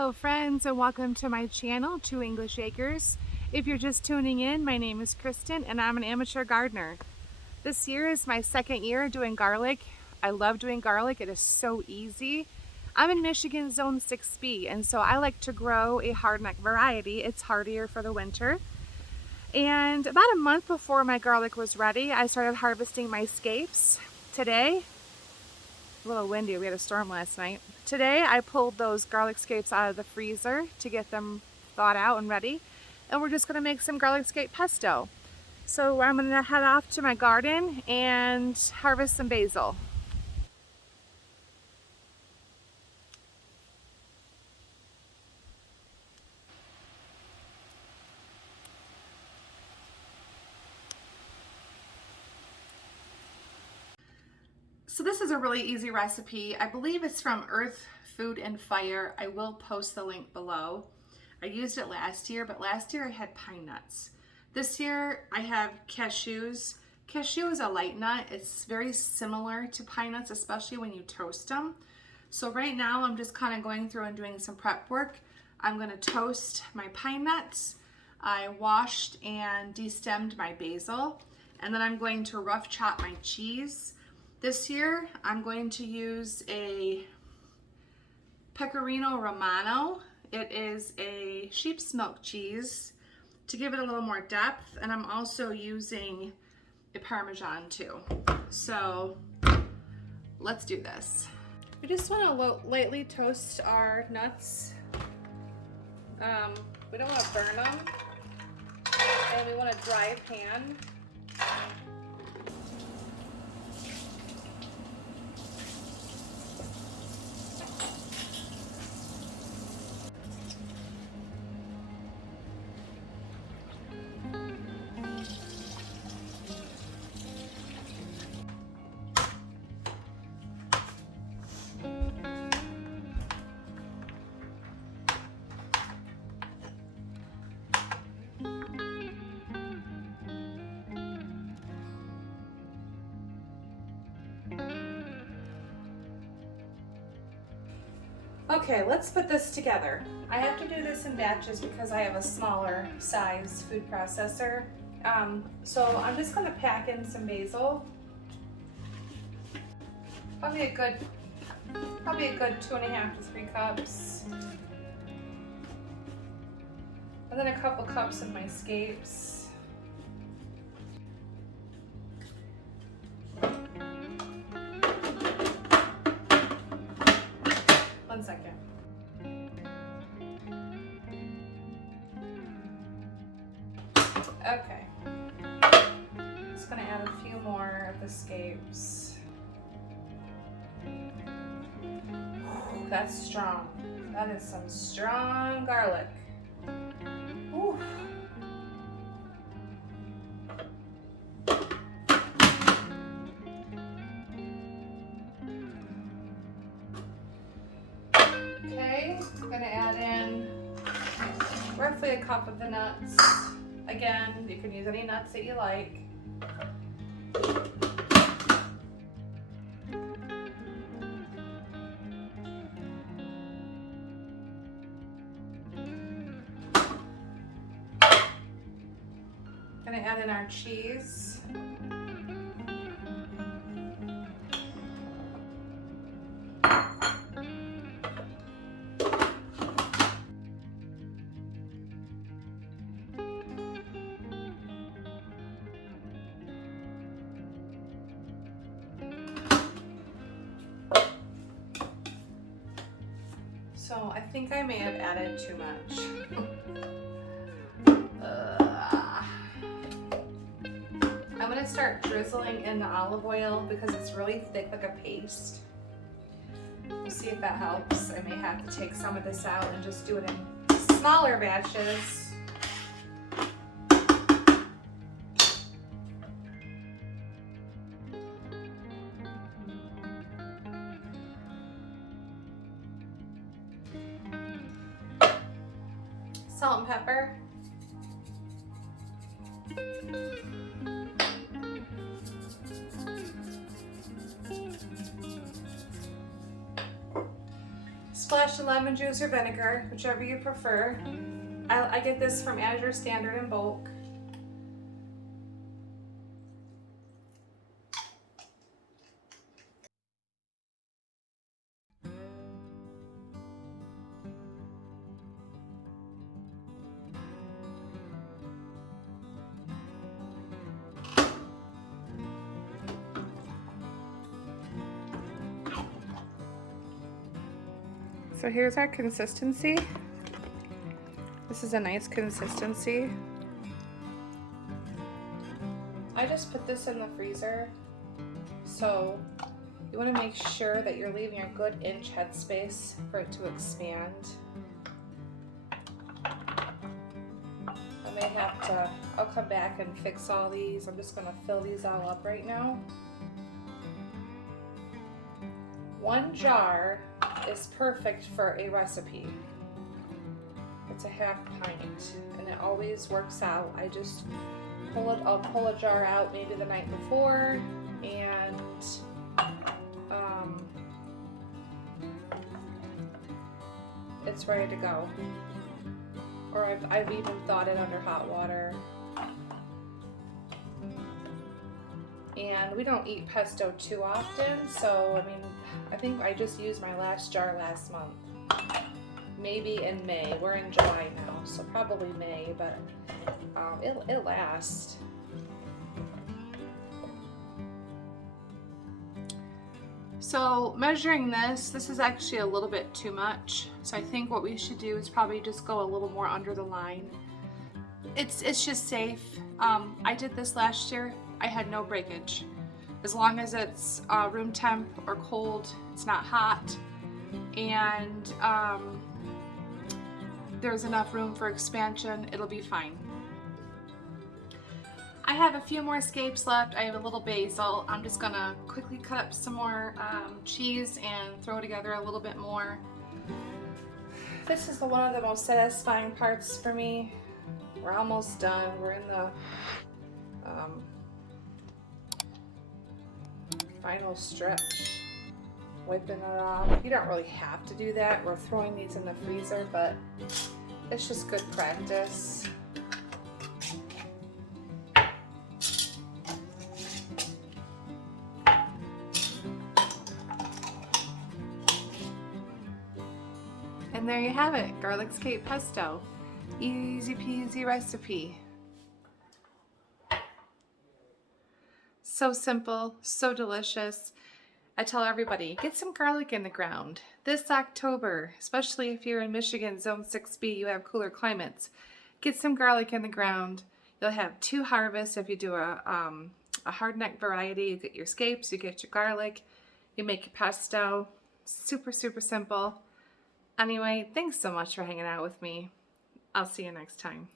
Hello friends, and welcome to my channel, Two English Acres. If you're just tuning in, my name is Kristen and I'm an amateur gardener. This year is my second year doing garlic. I love doing garlic, it is so easy. I'm in Michigan Zone 6B, and so I like to grow a hardneck variety. It's hardier for the winter. And about a month before my garlic was ready, I started harvesting my scapes. Today, a little windy, we had a storm last night. Today I pulled those garlic scapes out of the freezer to get them thawed out and ready. And we're just gonna make some garlic scape pesto. So I'm gonna head off to my garden and harvest some basil. So this is a really easy recipe. I believe it's from Earth, Food and Fire. I will post the link below. I used it last year, but last year I had pine nuts. This year I have cashews. Cashew is a light nut. It's very similar to pine nuts, especially when you toast them. So right now I'm just kind of going through and doing some prep work. I'm going to toast my pine nuts. I washed and destemmed my basil, and then I'm going to rough chop my cheese. This year, I'm going to use a Pecorino Romano. It is a sheep's milk cheese to give it a little more depth, and I'm also using a Parmesan too. So let's do this. We just want to lightly toast our nuts. We don't want to burn them, and we want a dry pan. Okay, let's put this together. I have to do this in batches because I have a smaller size food processor. So I'm just gonna pack in some basil. Probably a good 2.5 to 3 cups. And then a couple cups of my scapes. One second. Okay. Just gonna add a few more of the scapes. Ooh, that's strong. That is some strong garlic. Ooh. Okay, I'm gonna add in roughly a cup of the nuts. Again, you can use any nuts that you like. Gonna add in our cheese. So I think I may have added too much. I'm gonna start drizzling in the olive oil because it's really thick, like a paste. We'll see if that helps. I may have to take some of this out and just do it in smaller batches. Salt and pepper. Splash of lemon juice or vinegar, whichever you prefer. I get this from Azure Standard in bulk. So here's our consistency. This is a nice consistency. I just put this in the freezer, so you want to make sure that you're leaving a good inch headspace for it to expand. I may have to, I'll come back and fix all these. I'm just going to fill these all up right now. 1 jar is perfect for a recipe. It's a ½ pint and it always works out. I just I'll pull a jar out maybe the night before and it's ready to go. Or I've even thawed it under hot water. And we don't eat pesto too often, so I mean, I think I just used my last jar last month. Maybe in May. We're in July now, so probably May, but it'll last. So measuring this is actually a little bit too much. So I think what we should do is probably just go a little more under the line. It's just safe. I did this last year. I had no breakage. As long as it's room temp or cold, it's not hot, and there's enough room for expansion, it'll be fine. I have a few more scapes left. I have a little basil. I'm just gonna quickly cut up some more cheese and throw together a little bit more. This is one of the most satisfying parts for me. We're almost done. We're in the final stretch. Wiping it off. You don't really have to do that. We're throwing these in the freezer, but it's just good practice. And there you have it, garlic scape pesto. Easy peasy recipe. So simple, so delicious. I tell everybody, get some garlic in the ground. This October, especially if you're in Michigan, Zone 6B, you have cooler climates. Get some garlic in the ground. You'll have 2 harvests if you do a hardneck variety. You get your scapes, you get your garlic, you make your pesto. Super, super simple. Anyway, thanks so much for hanging out with me. I'll see you next time.